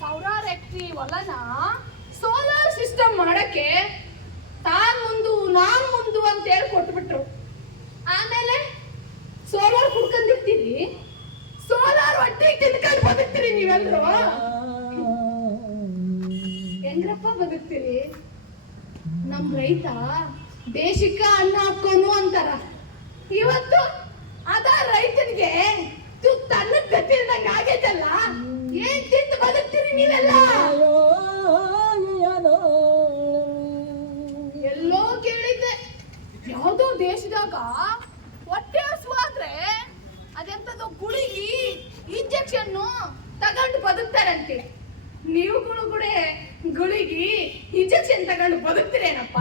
ಸಾವಿರಾರು ಎಕರೆ ಹೊಲನ solar system ಮಾಡಕ್ಕೆ ತಾನ್ ಮುಂದು ನಾನ್ ಮುಂದು ಅಂತ ಹೇಳಿ ಕೊಟ್ಬಿಟ್ರು. ಆಮೇಲೆ ಸೋಲಾರ್ ಕುಡ್ಕೊಂಡಿರ್ತೀರಿ, ಸೋಲಾರ್ ಹೊಟ್ಟೆಗೆ ತಿನ್ಕೊಂಡು ಬದುಕ್ತೀರಿ ನೀವೆಲ್ಲರೂ. ಹೆಂಗ್ರಪ್ಪ ಬದುಕ್ತೀರಿ? ನಮ್ ರೈತ ದೇಶಕ್ಕ ಅನ್ನ ಹಾಕೋನು ಅಂತಾರ. ಇವತ್ತು ಅದ ರೈತನಿಗೆ ತುತ್ತ ಅನ್ನದ ಗತಿಲ್ದಂಗ ಆಗೈತಲ್ಲ. ಏನ್ ತಿಂದು ಬದುಕ್ತೀರಿ ನೀವೆಲ್ಲ? ಎಲ್ಲೋ ಕೇಳಿದ್ದೆ, ಯಾವ್ದೋ ದೇಶದಾಗ ಹೊಟ್ಟೆ ಹಸುವಾದ್ರೆ ಅದೆಂತದೋ ಗುಳಿಗಿ ಇಂಜೆಕ್ಷನ್ ತಗೊಂಡು ಬದುಕ್ತಾರಂತೆ. ನೀವುಗಳು ಕೂಡ ಗುಳಿಗಿ ಇಂಜೆಕ್ಷನ್ ತಗೊಂಡು ಬದುಕ್ತೀರೇನಪ್ಪ?